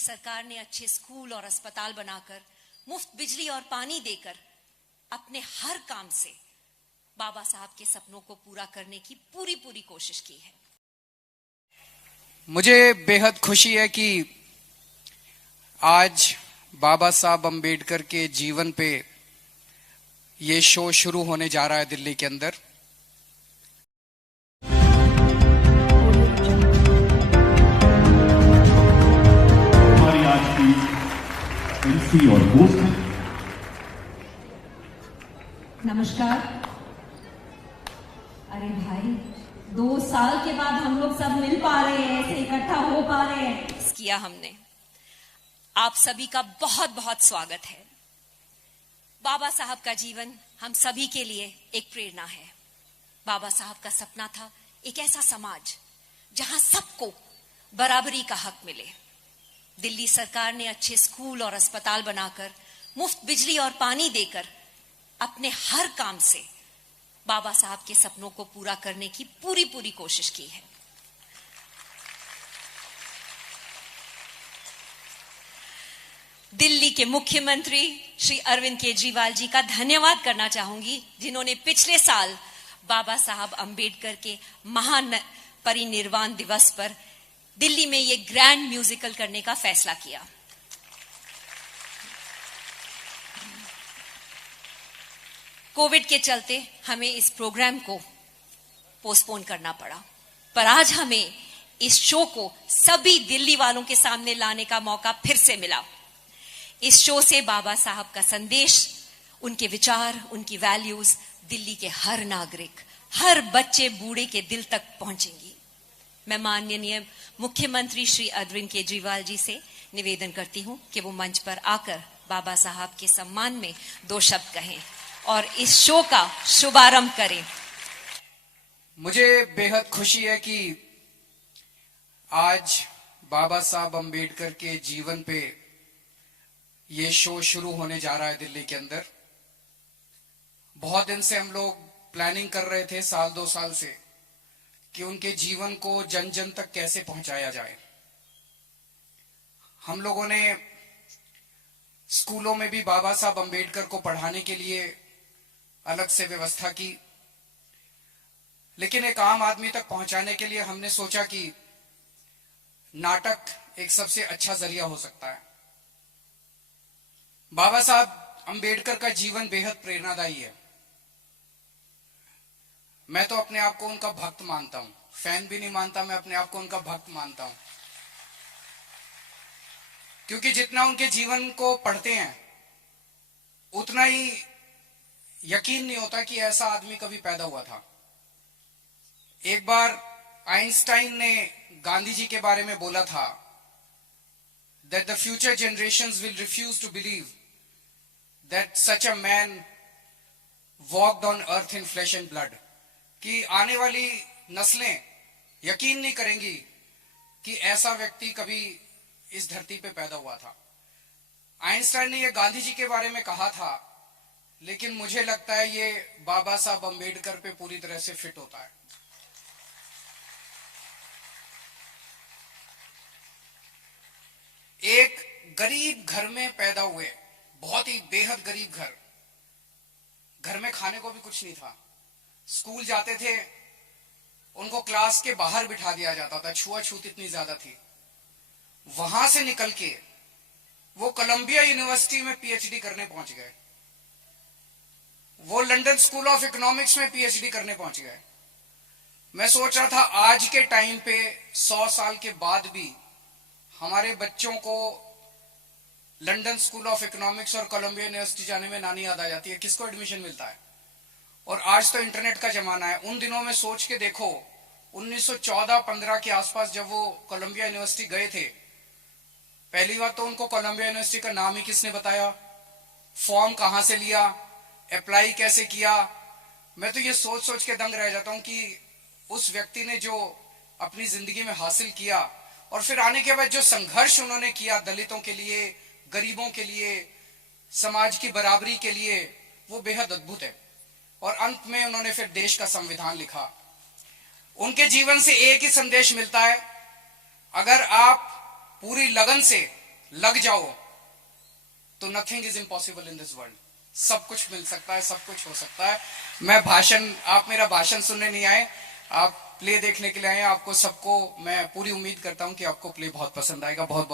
सरकार ने अच्छे स्कूल और अस्पताल बनाकर, मुफ्त बिजली और पानी देकर अपने हर काम से बाबा साहब के सपनों को पूरा करने की पूरी कोशिश की है। मुझे बेहद खुशी है कि आज बाबा साहब अंबेडकर के जीवन पे ये शो शुरू होने जा रहा है दिल्ली के अंदर। हमारी आज की एमसी और होस्ट हैं। नमस्कार। अरे भाई, 2 साल के बाद हम लोग सब मिल पा रहे हैं, ऐसे इकट्ठा हो पा रहे हैं। किया हमने। आप सभी का बहुत स्वागत है। बाबा साहब का जीवन हम सभी के लिए एक प्रेरणा है। बाबा साहब का सपना था एक ऐसा समाज जहां सबको बराबरी का हक मिले। दिल्ली सरकार ने अच्छे स्कूल और अस्पताल बनाकर, मुफ्त बिजली और पानी देकर अपने हर काम से बाबा साहब के सपनों को पूरा करने की पूरी कोशिश की है। दिल्ली के मुख्यमंत्री श्री अरविंद केजरीवाल जी का धन्यवाद करना चाहूंगी, जिन्होंने पिछले साल बाबा साहब अंबेडकर के महान परिनिर्वाण दिवस पर दिल्ली में ये ग्रैंड म्यूजिकल करने का फैसला किया। कोविड के चलते हमें इस प्रोग्राम को पोस्टपोन करना पड़ा, पर आज हमें इस शो को सभी दिल्ली वालों के सामने लाने का मौका फिर से मिला। इस शो से बाबा साहब का संदेश, उनके विचार, उनकी वैल्यूज दिल्ली के हर नागरिक, हर बच्चे बूढ़े के दिल तक पहुंचेंगी। मैं माननीय मुख्यमंत्री श्री अरविंद केजरीवाल जी से निवेदन करती हूं कि वो मंच पर आकर बाबा साहब के सम्मान में 2 शब्द कहें और इस शो का शुभारंभ करें। मुझे बेहद खुशी है कि आज बाबा साहब अंबेडकर के जीवन पे ये शो शुरू होने जा रहा है दिल्ली के अंदर। बहुत दिन से हम लोग प्लानिंग कर रहे थे, 1-2 साल से, कि उनके जीवन को जन जन तक कैसे पहुंचाया जाए। हम लोगों ने स्कूलों में भी बाबा साहब अंबेडकर को पढ़ाने के लिए अलग से व्यवस्था की, लेकिन एक आम आदमी तक पहुंचाने के लिए हमने सोचा कि नाटक एक सबसे अच्छा जरिया हो सकता है। बाबा साहब अंबेडकर का जीवन बेहद प्रेरणादायी है। मैं तो अपने आप को उनका भक्त मानता हूं, फैन भी नहीं मानता, मैं अपने आप को उनका भक्त मानता हूं, क्योंकि जितना उनके जीवन को पढ़ते हैं उतना ही यकीन नहीं होता कि ऐसा आदमी कभी पैदा हुआ था। एक बार आइंस्टाइन ने गांधी जी के बारे में बोला था, that the future generations will refuse to believe that such a man walked on earth in flesh and blood, कि आने वाली नस्लें यकीन नहीं करेंगी कि ऐसा व्यक्ति कभी इस धरती पे पैदा हुआ था। आइंस्टाइन ने यह गांधी जी के बारे में कहा था, लेकिन मुझे लगता है ये बाबा साहब अंबेडकर पे पूरी तरह से फिट होता है। एक गरीब घर में पैदा हुए, बहुत ही बेहद गरीब घर में खाने को भी कुछ नहीं था। स्कूल जाते थे, उनको क्लास के बाहर बिठा दिया जाता था, छुआछूत इतनी ज्यादा थी। वहां से निकल के वो कोलंबिया यूनिवर्सिटी में पीएचडी करने पहुंच गए, वो लंदन स्कूल ऑफ इकोनॉमिक्स में पीएचडी करने पहुंच गए। मैं सोच रहा था आज के टाइम पे 100 साल के बाद भी हमारे बच्चों को लंदन स्कूल ऑफ इकोनॉमिक्स और कोलंबिया यूनिवर्सिटी जाने में नानी याद आ जाती है, किसको एडमिशन मिलता है। और आज तो इंटरनेट का जमाना है। उन दिनों में सोच के देखो, 1914-15 के आसपास जब वो कोलंबिया यूनिवर्सिटी गए थे, पहली बात तो उनको कोलंबिया यूनिवर्सिटी का नाम ही किसने बताया, फॉर्म कहां से लिया, अप्लाई कैसे किया। मैं तो ये सोच सोच के दंग रह जाता हूं कि उस व्यक्ति ने जो अपनी जिंदगी में हासिल किया और फिर आने के बाद जो संघर्ष उन्होंने किया दलितों के लिए, गरीबों के लिए, समाज की बराबरी के लिए, वो बेहद अद्भुत है। और अंत में उन्होंने फिर देश का संविधान लिखा। उनके जीवन से एक ही संदेश मिलता है, अगर आप पूरी लगन से लग जाओ तो nothing is impossible in this world. सब कुछ मिल सकता है, सब कुछ हो सकता है। आप मेरा भाषण सुनने नहीं आए, आप प्ले देखने के लिए आए। आपको सबको मैं पूरी उम्मीद करता हूं कि आपको प्ले बहुत पसंद आएगा। बहुत बहुत